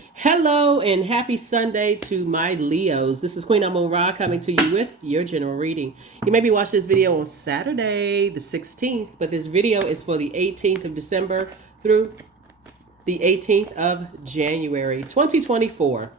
Hello and happy Sunday to my Leos. This is Queen Amun Ra coming to you with your general reading. You may be watching this video on Saturday the 16th, but this video is for the 18th of December through the 18th of January 2024.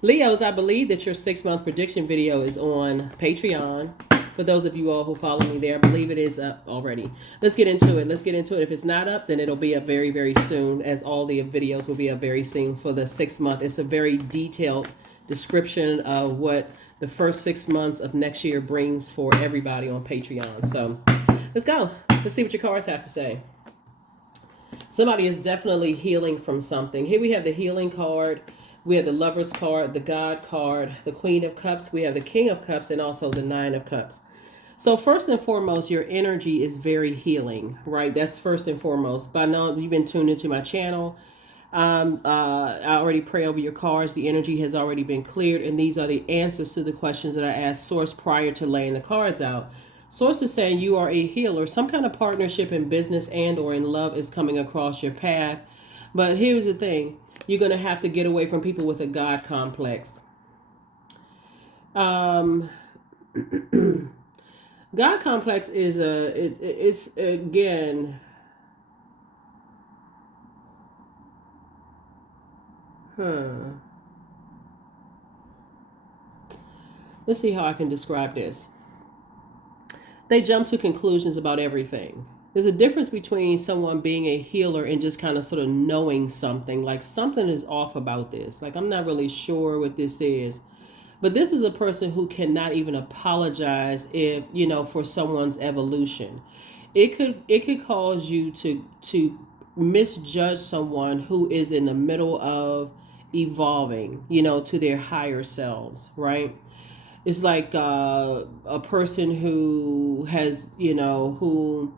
Leos, I believe that your 6-month prediction video is on Patreon. For those of you all who follow me there, I believe it is up already. Let's get into it. If it's not up, then it'll be up very, very soon, as all the videos will be up very soon for the 6 month. It's a very detailed description of what the first 6 months of next year brings for everybody on Patreon. So let's go. Let's see what your cards have to say. Somebody is definitely healing from something. Here we have the healing card. We have the Lover's card, the God card, the Queen of Cups. We have the King of Cups and also the Nine of Cups. So first and foremost, your energy is very healing, right? That's first and foremost. By now, you've been tuned into my channel. I already pray over your cards. The energy has already been cleared. And these are the answers to the questions that I asked Source prior to laying the cards out. Source is saying you are a healer. Some kind of partnership in business and or in love is coming across your path. But here's the thing. You're going to have to get away from people with a God complex. God complex is it's again, let's see how I can describe this. They jump to conclusions about everything. There's a difference between someone being a healer and just kind of sort of knowing something, like something is off about this. Like, I'm not really sure what this is. But this is a person who cannot even apologize if, for someone's evolution. It could cause you to misjudge someone who is in the middle of evolving, to their higher selves, right? It's like a person who has, who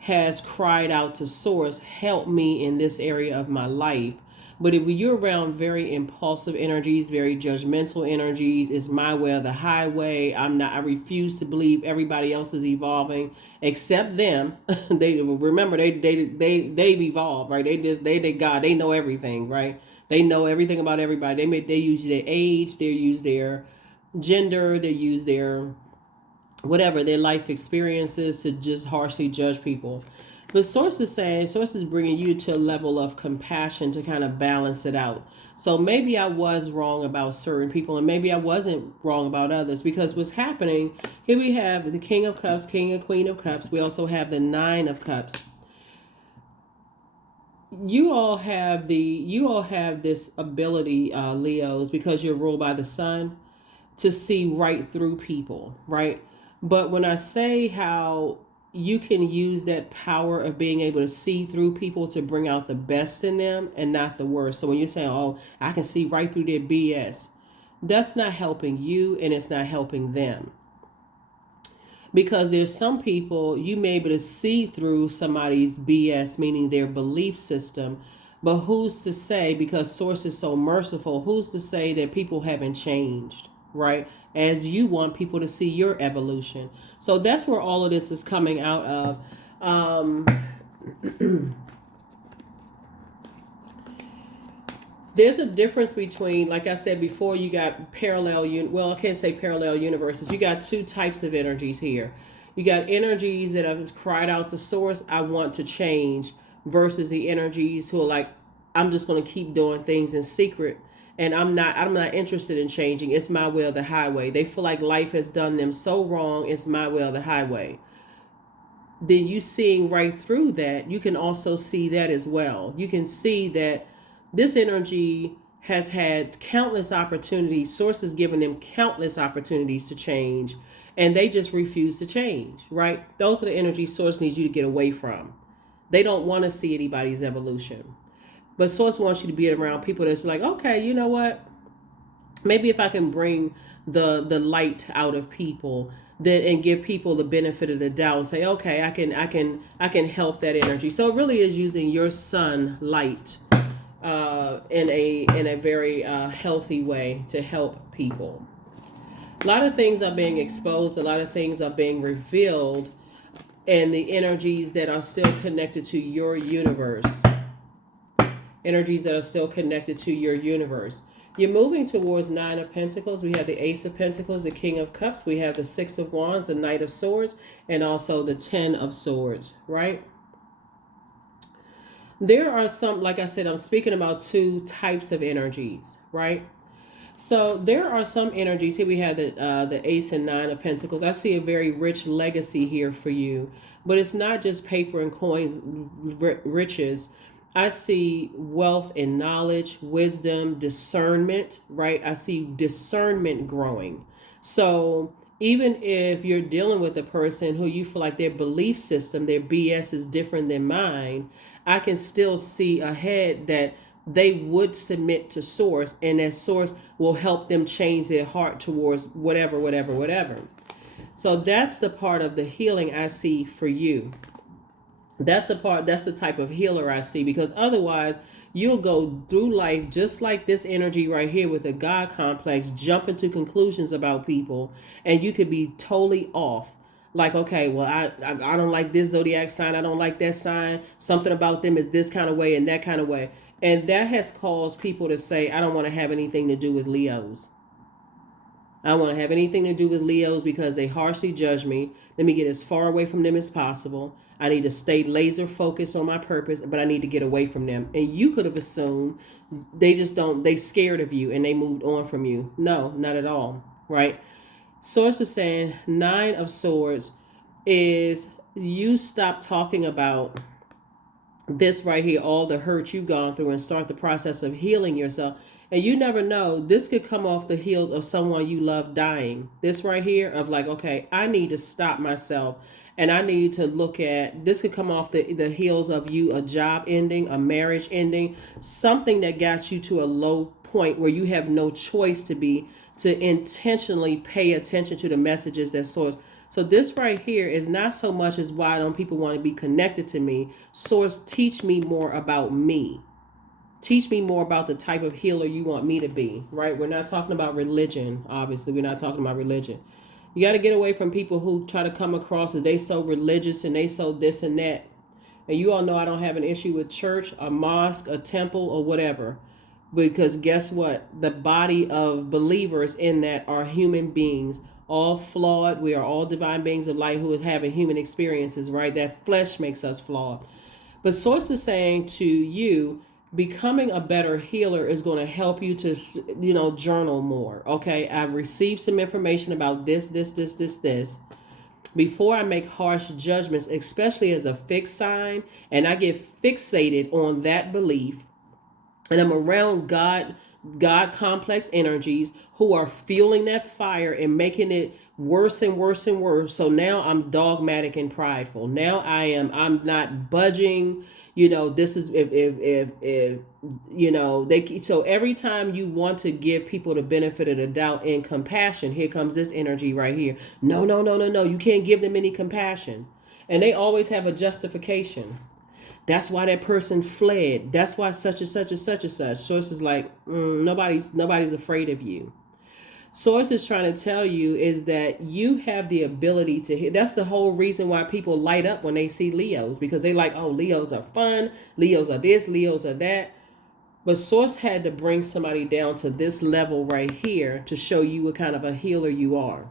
has cried out to Source, help me in this area of my life. But if you're around very impulsive energies, very judgmental energies, it's my way or the highway. I refuse to believe everybody else is evolving except them. They've evolved, right? They God, they know everything, right? They know everything about everybody. They use their age, they use their gender, they use their whatever, their life experiences to just harshly judge people. But Source is bringing you to a level of compassion to kind of balance it out. So maybe I was wrong about certain people and maybe I wasn't wrong about others, because what's happening, here we have the King of Cups, King and Queen of Cups. We also have the Nine of Cups. You all have this ability, Leos, because you're ruled by the sun, to see right through people, right? But when I say how you can use that power of being able to see through people to bring out the best in them and not the worst. So when you're saying, oh, I can see right through their BS, that's not helping you and it's not helping them. Because there's some people you may be able to see through somebody's BS, meaning their belief system. But who's to say, because Source is so merciful, who's to say that people haven't changed, right? As you want people to see your evolution. So that's where all of this is coming out of. There's a difference between, like I said before, you got I can't say parallel universes. You got two types of energies here. You got energies that have cried out to Source, I want to change, versus the energies who are like, I'm just going to keep doing things in secret. And I'm not interested in changing. It's my way or the highway. They feel like life has done them so wrong. It's my way or the highway. Then you seeing right through that, you can also see that as well. You can see that this energy has had countless opportunities. Source has given them countless opportunities to change. And they just refuse to change, right? Those are the energies Source needs you to get away from. They don't want to see anybody's evolution. But Source wants you to be around people that's like, okay, you know what? Maybe if I can bring the light out of people, then and give people the benefit of the doubt and say, okay, I can help that energy. So it really is using your sun light in a very healthy way to help people. A lot of things are being exposed. A lot of things are being revealed, and the energies that are still connected to your universe. energies that are still connected to your universe. You're moving towards Nine of Pentacles. We have the Ace of Pentacles, the King of Cups. We have the Six of Wands, the Knight of Swords, and also the Ten of Swords, right? There are some, like I said, I'm speaking about two types of energies, right? So there are some energies. Here we have the Ace and Nine of Pentacles. I see a very rich legacy here for you, but it's not just paper and coins, riches. I see wealth and knowledge, wisdom, discernment, right? I see discernment growing. So even if you're dealing with a person who you feel like their belief system, their BS is different than mine, I can still see ahead that they would submit to source, and that source will help them change their heart towards whatever, whatever, whatever. So that's the part of the healing I see for you. That's the type of healer I see, because otherwise you'll go through life just like this energy right here with a God complex, jumping to conclusions about people, and you could be totally off. Like, okay, well, I don't like this zodiac sign. I don't like that sign. Something about them is this kind of way and that kind of way. And that has caused people to say, I don't want to have anything to do with Leos. I don't want to have anything to do with Leos because they harshly judge me. Let me get as far away from them as possible. I need to stay laser focused on my purpose, but I need to get away from them. And you could have assumed they scared of you and they moved on from you. No, not at all, right? Source is saying Nine of Swords is you stop talking about this right here, all the hurt you've gone through, and start the process of healing yourself. And you never know, this could come off the heels of someone you love dying. This right here of like, okay, I need to stop myself, and I need to look at, this could come off the heels of you, a job ending, a marriage ending, something that got you to a low point where you have no choice to intentionally pay attention to the messages that source. So this right here is not so much as why don't people want to be connected to me. Source, teach me more about me. Teach me more about the type of healer you want me to be, right? We're not talking about religion, obviously. We're not talking about religion. You got to get away from people who try to come across as they so religious and they so this and that. And you all know I don't have an issue with church, a mosque, a temple, or whatever. Because guess what? The body of believers in that are human beings, all flawed. We are all divine beings of light who is having human experiences, right? That flesh makes us flawed. But Source is saying to you, becoming a better healer is going to help you to, journal more. Okay, I've received some information about this. Before I make harsh judgments, especially as a fixed sign, and I get fixated on that belief, and I'm around God complex energies who are fueling that fire and making it worse and worse and worse. So now I'm dogmatic and prideful. Now I'm not budging. This is if so every time you want to give people the benefit of the doubt and compassion, here comes this energy right here. No. You can't give them any compassion. And they always have a justification. That's why that person fled. That's why such and such and such and such. Source is like, nobody's afraid of you. Source is trying to tell you is that you have the ability to hear. That's the whole reason why people light up when they see Leos, because they like, oh, Leos are fun. Leos are this, Leos are that. But Source had to bring somebody down to this level right here to show you what kind of a healer you are.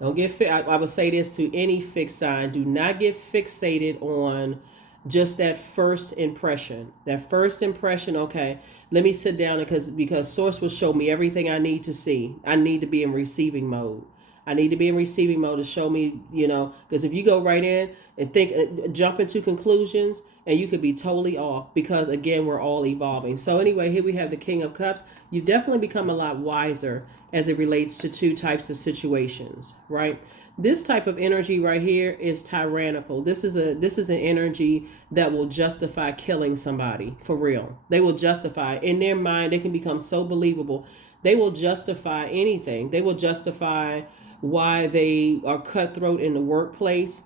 Don't get I would say this to any fixed sign. Do not get fixated on just that first impression. That first impression, okay, let me sit down because Source will show me everything I need to see. I need to be in receiving mode. I need to be in receiving mode to show me, because if you go right in and jump into conclusions, and you could be totally off, because again, we're all evolving. So anyway, here we have the King of Cups. You've definitely become a lot wiser as it relates to two types of situations, right? This type of energy right here is tyrannical. This is an energy that will justify killing somebody for real. They will justify in their mind. They can become so believable. They will justify anything. They will justify why they are cutthroat in the workplace.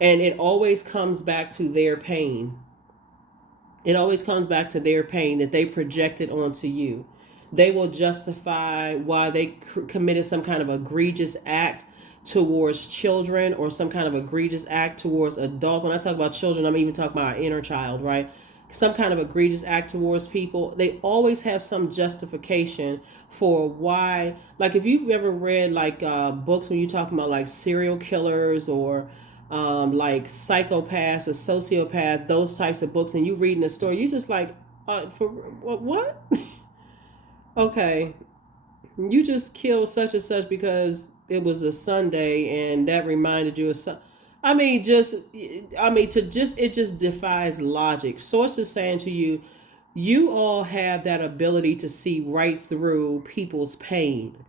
And it always comes back to their pain. It always comes back to their pain that they projected onto you. They will justify why they committed some kind of egregious act towards children, or some kind of egregious act towards adult. When I talk about children, I'm even talking about our inner child, right? some kind of egregious act towards people, they always have some justification for why. Like if you've ever read like books when you're talking about like serial killers or like psychopaths or sociopaths, those types of books, and you reading the story, you just like, for what? Okay, you just killed such and such because it was a Sunday and that reminded you of some. I mean, it just defies logic. Sources saying to you, you all have that ability to see right through people's pain,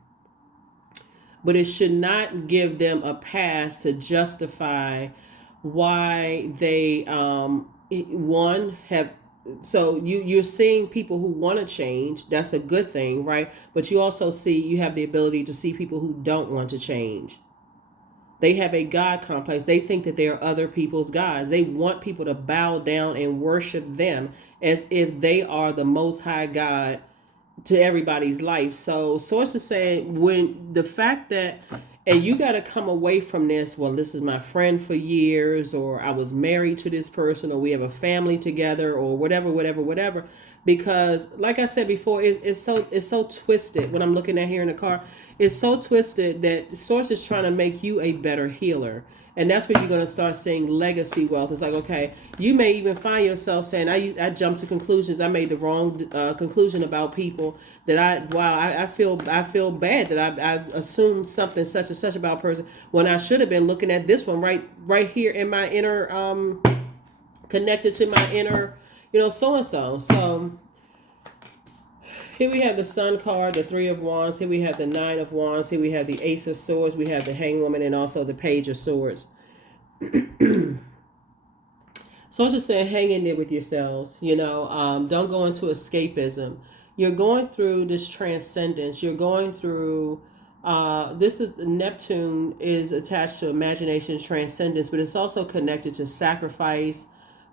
but it should not give them a pass to justify why they one have. So you're seeing people who want to change. That's a good thing, right? But you also see, you have the ability to see people who don't want to change. They have a God complex. They think that they are other people's gods. They want people to bow down and worship them as if they are the most high God to everybody's life. So sources say, when the fact that, and you got to come away from this, well, this is my friend for years, or I was married to this person, or we have a family together, or whatever. Because like I said before, it's so twisted. What I'm looking at here in the car, it's so twisted that source is trying to make you a better healer. And that's when you're going to start seeing legacy wealth. It's like, okay, you may even find yourself saying, I jumped to conclusions. I made the wrong conclusion about people that I feel bad that I assumed something such and such about a person when I should have been looking at this one right here in my inner, connected to my inner, so-and-so. So here we have the Sun card, the Three of Wands. Here we have the Nine of Wands. Here we have the Ace of Swords. We have the Hanged Woman and also the Page of Swords. So I'm just saying, hang in there with yourselves. Don't go into escapism. You're going through this transcendence. You're going through. This is Neptune is attached to imagination, transcendence, but it's also connected to sacrifice,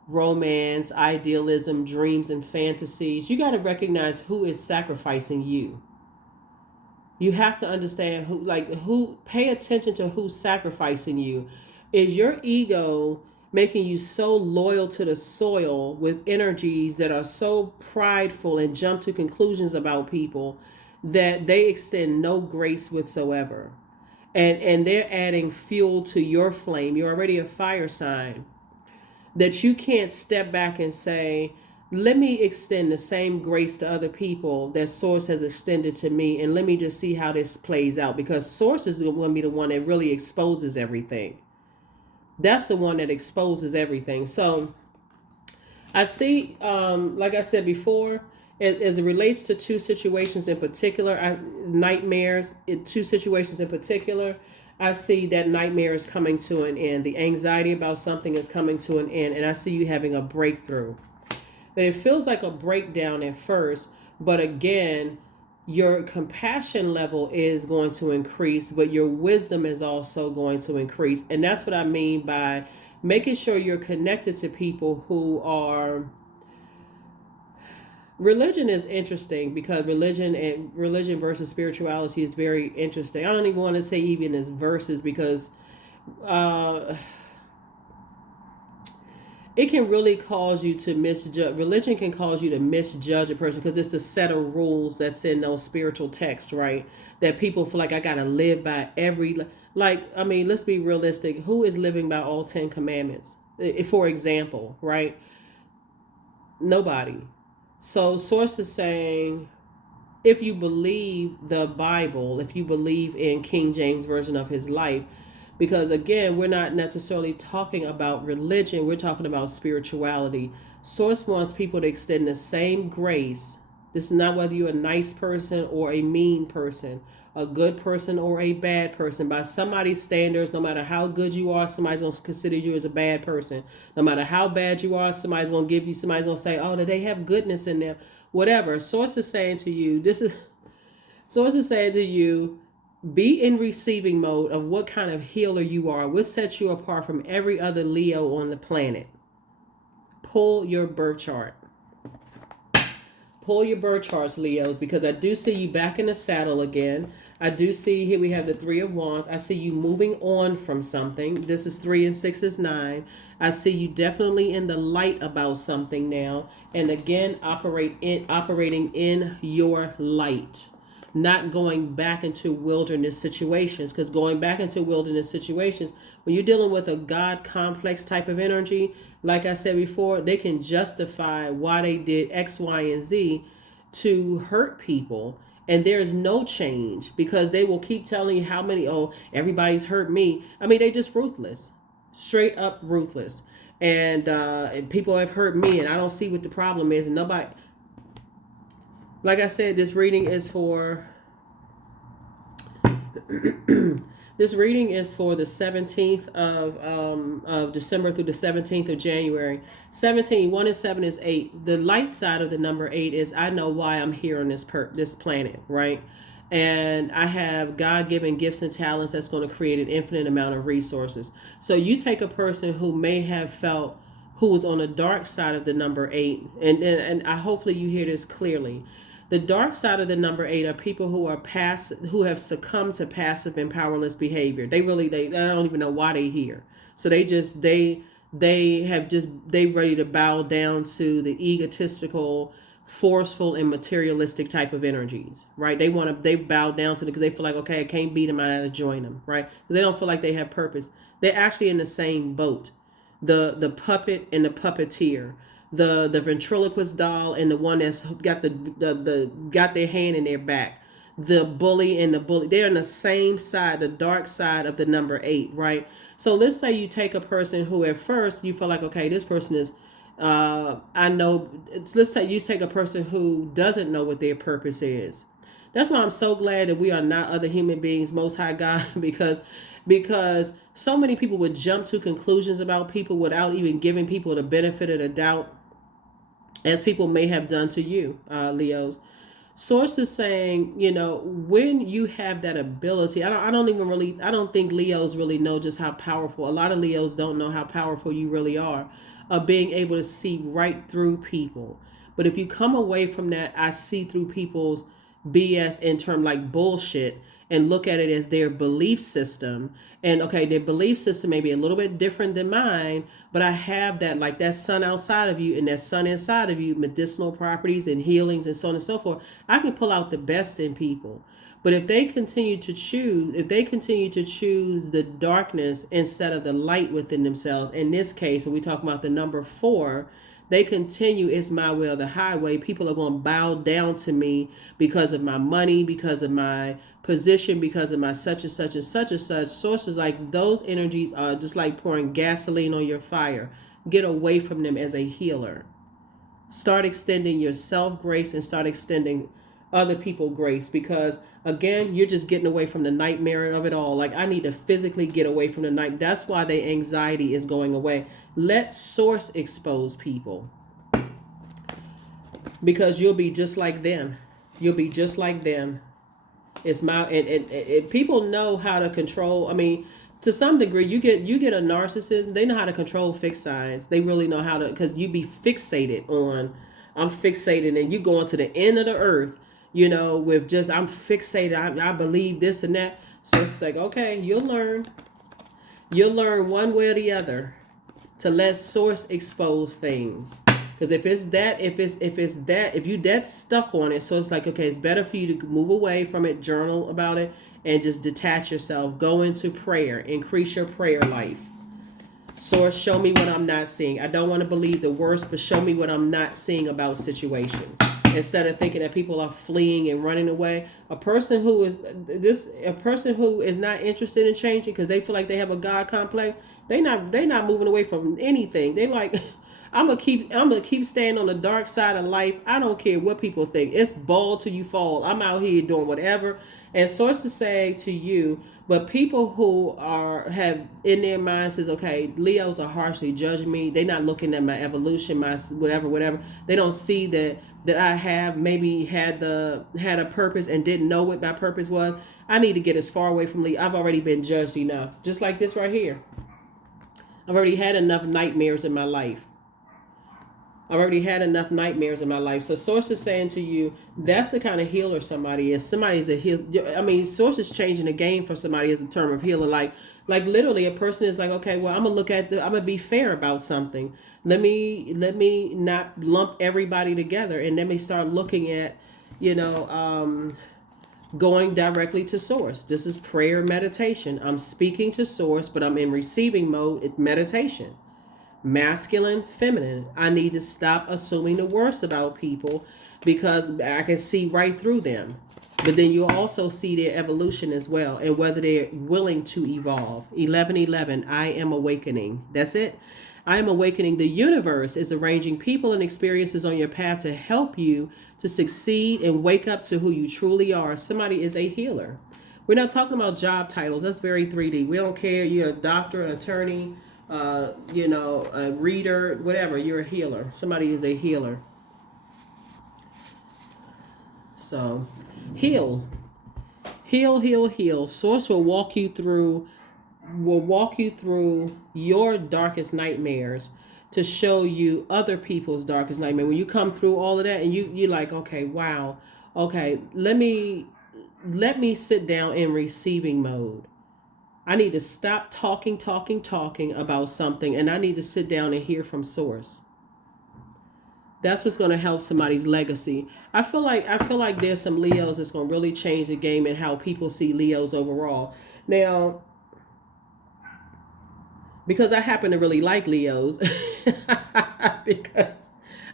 romance, idealism, dreams, and fantasies. You got to recognize who is sacrificing you. You have to understand who pay attention to who's sacrificing you. Is your ego making you so loyal to the soil with energies that are so prideful and jump to conclusions about people that they extend no grace whatsoever? And they're adding fuel to your flame. You're already a fire sign. That you can't step back and say, let me extend the same grace to other people that Source has extended to me, and let me just see how this plays out, because Source is going to be the one that really exposes everything. That's the one that exposes everything. So I see, like I said before, as it relates to two situations in particular, nightmares, two situations in particular, I see that nightmare is coming to an end. The anxiety about something is coming to an end. And I see you having a breakthrough. But it feels like a breakdown at first. But again, your compassion level is going to increase. But your wisdom is also going to increase. And that's what I mean by making sure you're connected to people who are... Religion is interesting because religion versus spirituality is very interesting. I don't even want to say even as verses because it can really cause you to misjudge. Religion can cause you to misjudge a person because it's the set of rules that's in those spiritual texts, right? That people feel like I got to live by every... let's be realistic. Who is living by all 10 commandments? For example, right? Nobody. So Source is saying, if you believe the Bible, if you believe in King James Version of his life, because again, we're not necessarily talking about religion, we're talking about spirituality. Source wants people to extend the same grace. This is not whether you're a nice person or a mean person, a good person or a bad person. By somebody's standards, no matter how good you are, somebody's going to consider you as a bad person. No matter how bad you are, somebody's going to say, oh, they have goodness in them. Whatever. Source is saying to you, be in receiving mode of what kind of healer you are. What sets you apart from every other Leo on the planet? Pull your birth chart. Pull your birth charts, Leos, because I do see you back in the saddle again. I do see here we have the Three of Wands. I see you moving on from something. This is 3 and 6 is 9. I see you definitely in the light about something now. And again, operating in your light. Not going back into wilderness situations. Because going back into wilderness situations, when you're dealing with a God complex type of energy, like I said before, they can justify why they did X, Y, and Z to hurt people, and there's no change because they will keep telling you how many, oh, everybody's hurt me. I mean, they just ruthless, straight up ruthless. And people have hurt me, and I don't see what the problem is. And nobody, like I said, this reading is for this reading is for the 17th of December through the 17th of January. 17, 1 and 7 is 8. The light side of the number 8 is I know why I'm here on this planet, right? And I have God-given gifts and talents that's going to create an infinite amount of resources. So you take a person who may have felt, who was on the dark side of the number 8, and I hopefully you hear this clearly. The dark side of the number 8 are people who are who have succumbed to passive and powerless behavior. They don't even know why they're here. So they ready to bow down to the egotistical, forceful, and materialistic type of energies, right? They bow down to it because they feel like, okay, I can't beat them, I gotta join them, right? Because they don't feel like they have purpose. They're actually in the same boat. The puppet and the puppeteer. The ventriloquist doll and the one that's got got their hand in their back, the bully and the bully, they're on the same side, the dark side of the number 8, right? So let's say you take a person who at first you feel like, okay, this person is let's say you take a person who doesn't know what their purpose is. That's why I'm so glad that we are not other human beings, Most High God, because so many people would jump to conclusions about people without even giving people the benefit of the doubt, as people may have done to you, Leos. Source is saying, when you have that ability, I don't think Leos really know just how powerful. A lot of Leos don't know how powerful you really are, of being able to see right through people. But if you come away from that, I see through people's BS in term like bullshit, and look at it as their belief system. And okay, their belief system may be a little bit different than mine, but I have that, like that sun outside of you and that sun inside of you, medicinal properties and healings and so on and so forth. I can pull out the best in people. But if they continue to choose the darkness instead of the light within themselves, in this case, when we talk about the number 4, they continue, it's my way or the highway. People are going to bow down to me because of my money, because of my position, because of my such and such and such and such. Sources like those energies are just like pouring gasoline on your fire. Get away from them as a healer. Start extending yourself grace and start extending other people grace, because again, you're just getting away from the nightmare of it all. Like, I need to physically get away from the night. That's why the anxiety is going away. Let source expose people, because you'll be just like them. You'll be just like them. It's and people know how to control. I mean, to some degree, you get a narcissist. They know how to control fixed signs. They really know how to, because you be fixated on, I'm fixated, and you going to the end of the earth, with just, I'm fixated. I believe this and that. So it's like, okay, you'll learn one way or the other to let source expose things. Because if you that stuck on it, so it's like, okay, it's better for you to move away from it, journal about it, and just detach yourself. Go into prayer, increase your prayer life. Source, show me what I'm not seeing. I don't want to believe the worst, but show me what I'm not seeing about situations. Instead of thinking that people are fleeing and running away, a person who is not interested in changing because they feel like they have a God complex, they not moving away from anything. They like, I'm gonna keep staying on the dark side of life. I don't care what people think. It's ball till you fall. I'm out here doing whatever. And sources say to you, but people who have in their mind says, okay, Leos are harshly judging me. They're not looking at my evolution, my whatever. They don't see that I have maybe had a purpose and didn't know what my purpose was. I need to get as far away from Leo. I've already been judged enough. Just like this right here. I've already had enough nightmares in my life. I've already had enough nightmares in my life. So Source is saying to you, that's the kind of healer somebody is. Somebody's a heal. I mean, Source is changing the game for somebody as a term of healer. Like literally, a person is like, okay, well, I'm gonna look at I'm gonna be fair about something. Let me not lump everybody together, and let me start looking at, you know, going directly to Source. This is prayer meditation. I'm speaking to Source, but I'm in receiving mode. It's meditation. Masculine, feminine. I need to stop assuming the worst about people because I can see right through them. But then you also see their evolution as well and whether they're willing to evolve. 1111, I am awakening. That's it. I am awakening. The universe is arranging people and experiences on your path to help you to succeed and wake up to who you truly are. Somebody is a healer. We're not talking about job titles. That's very 3D. We don't care. You're a doctor, an attorney, a reader, whatever. You're a healer. Somebody is a healer. So heal. Heal. Source will walk you through your darkest nightmares to show you other people's darkest nightmare. When you come through all of that and you're like, okay, wow, okay, let me sit down in receiving mode. I need to stop talking about something, and I need to sit down and hear from Source. That's what's going to help somebody's legacy. I feel like there's some Leos that's going to really change the game and how people see Leos overall. Now, because I happen to really like Leos, because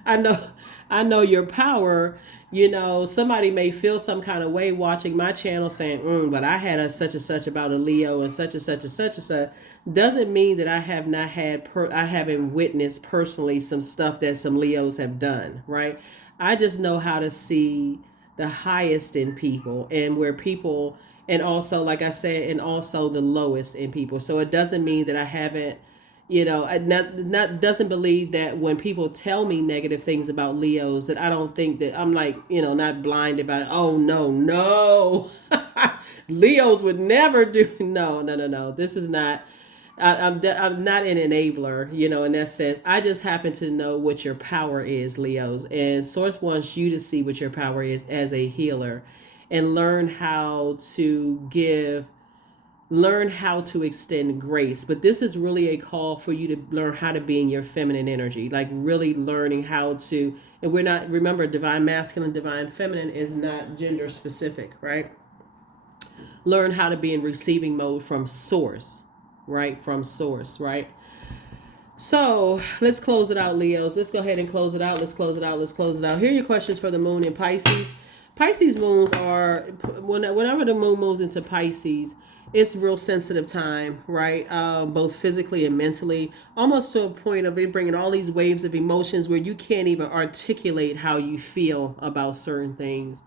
I know your power. You know, somebody may feel some kind of way watching my channel saying, but I had a such and such about a Leo and such and such and such and such. Doesn't mean that I have not had, I haven't witnessed personally some stuff that some Leos have done, right? I just know how to see the highest in people and where people, and also, like I said, and also the lowest in people. So it doesn't mean that I haven't, I not doesn't believe that when people tell me negative things about Leos that I don't think that I'm like, not blinded by, oh no. Leos would never do. No. This is not, I'm not an enabler, in that sense. I just happen to know what your power is, Leos. And Source wants you to see what your power is as a healer and learn how to extend grace. But this is really a call for you to learn how to be in your feminine energy, like really learning how to, and remember, divine masculine, divine feminine is not gender specific, right? Learn how to be in receiving mode from Source, right? From Source, right? So let's close it out, Leos. Let's go ahead and close it out. Let's close it out. Here are your questions for the moon in Pisces. Pisces moons are, whenever the moon moves into Pisces, it's real sensitive time, right? Both physically and mentally, almost to a point of it bringing all these waves of emotions where you can't even articulate how you feel about certain things.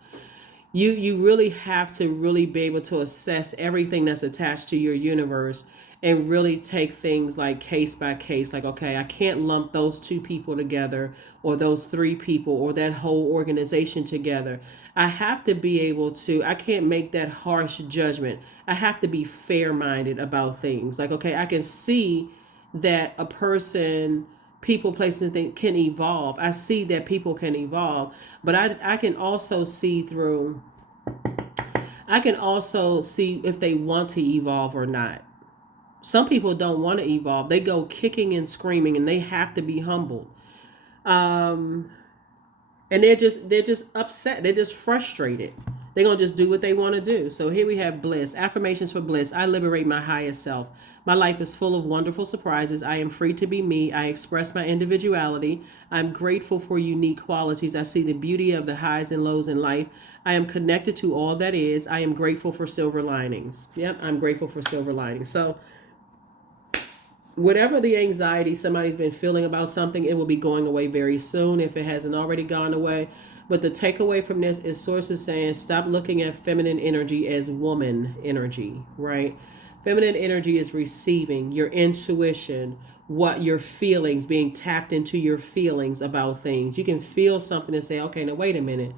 You really have to really be able to assess everything that's attached to your universe and really take things like case by case. Like, okay, I can't lump those two people together or those three people or that whole organization together. I have to be able to, I can't make that harsh judgment. I have to be fair-minded about things. Like, okay, I can see that a person, people, places, and things can evolve. I see that people can evolve, but I can also see through, I can also see if they want to evolve or not. Some people don't want to evolve. They go kicking and screaming and they have to be humbled. And they're just upset. They're just frustrated. They're going to just do what they want to do. So here we have bliss. Affirmations for bliss. I liberate my highest self. My life is full of wonderful surprises. I am free to be me. I express my individuality. I'm grateful for unique qualities. I see the beauty of the highs and lows in life. I am connected to all that is. I am grateful for silver linings. Yep, I'm grateful for silver linings. So whatever the anxiety somebody's been feeling about something, it will be going away very soon if it hasn't already gone away. But the takeaway from this is Source is saying stop looking at feminine energy as woman energy, right? Feminine energy is receiving your intuition, what your feelings, being tapped into your feelings about things. You can feel something and say, okay, now wait a minute.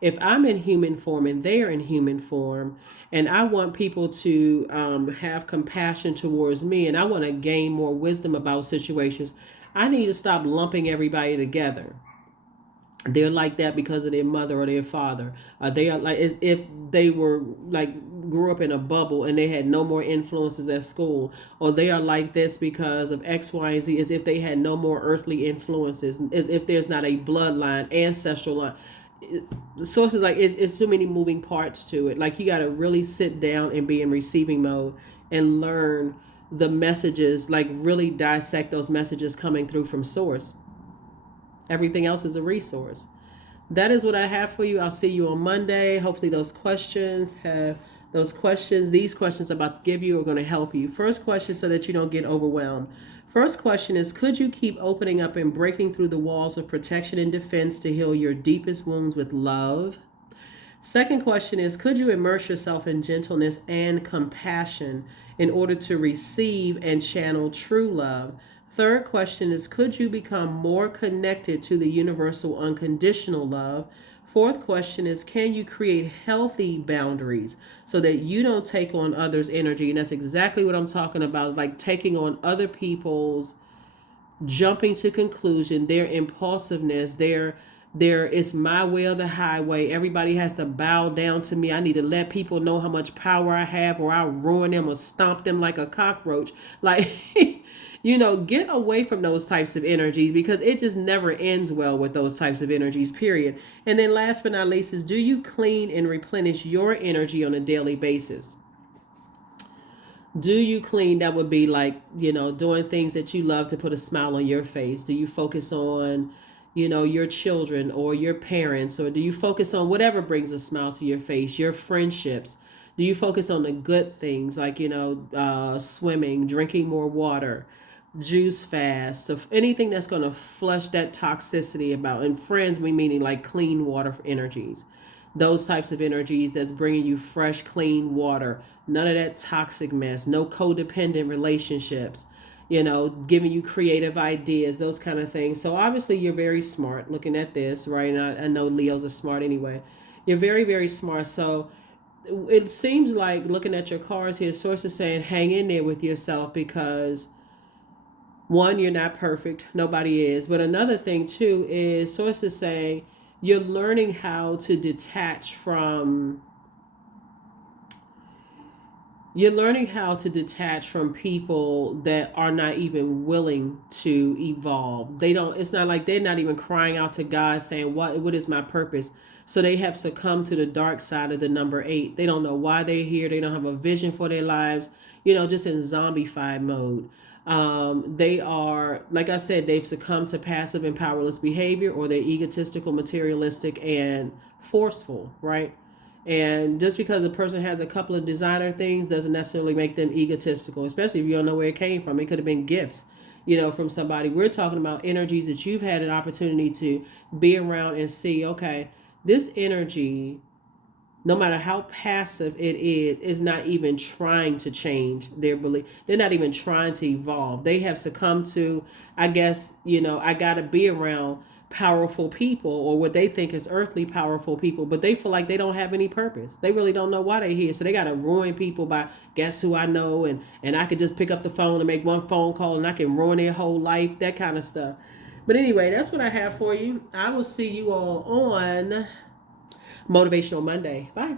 If I'm in human form and they're in human form, and I want people to have compassion towards me, and I want to gain more wisdom about situations, I need to stop lumping everybody together. They're like that because of their mother or their father. They are like as if they were like grew up in a bubble and they had no more influences at school, or they are like this because of X, Y, and Z, as if they had no more earthly influences, as if there's not a bloodline, ancestral line. The source is like it's too many moving parts to it. Like you got to really sit down and be in receiving mode and learn the messages, like really dissect those messages coming through from source. Everything else is a resource. That is what I have for you. I'll see you on Monday. Hopefully these questions I'm about to give you are going to help you. First question, so that you don't get overwhelmed. First question is, could you keep opening up and breaking through the walls of protection and defense to heal your deepest wounds with love? Second question is, could you immerse yourself in gentleness and compassion in order to receive and channel true love? Third question is, could you become more connected to the universal unconditional love? Fourth question is, can you create healthy boundaries so that you don't take on others' energy? And that's exactly what I'm talking about, like taking on other people's jumping to conclusion, their impulsiveness, their it's my way or the highway. Everybody has to bow down to me. I need to let people know how much power I have, or I'll ruin them or stomp them like a cockroach. Like, get away from those types of energies, because it just never ends well with those types of energies, period. And then last but not least is, do you clean and replenish your energy on a daily basis? Do you clean? That would be like, doing things that you love to put a smile on your face. Do you focus on, your children or your parents, or do you focus on whatever brings a smile to your face, your friendships? Do you focus on the good things like, swimming, drinking more water, juice fast, of anything that's going to flush that toxicity about? And friends, we meaning like clean water energies, those types of energies that's bringing you fresh, clean water. None of that toxic mess, no codependent relationships, giving you creative ideas, those kind of things. So obviously you're very smart looking at this, right? And I know Leos are smart anyway. You're very, very smart. So it seems like, looking at your cards here, source is saying hang in there with yourself, because one, you're not perfect. Nobody is. But another thing too is, source is saying you're learning how to detach from people that are not even willing to evolve. It's not like they're not even crying out to God saying, what is my purpose? So they have succumbed to the dark side of the number 8. They don't know why they're here. They don't have a vision for their lives, just in zombified mode. They are, like I said, they've succumbed to passive and powerless behavior, or they're egotistical, materialistic, and forceful, right? And just because a person has a couple of designer things doesn't necessarily make them egotistical, especially if you don't know where it came from. It could have been gifts, from somebody. We're talking about energies that you've had an opportunity to be around and see, okay, this energy, no matter how passive it is not even trying to change their belief. They're not even trying to evolve. They have succumbed to, I guess, I got to be around powerful people, or what they think is earthly powerful people, but they feel like they don't have any purpose. They really don't know why they're here. So they got to ruin people by, guess who I know, and I could just pick up the phone and make one phone call and I can ruin their whole life, that kind of stuff. But anyway, that's what I have for you. I will see you all on Motivational Monday. Bye.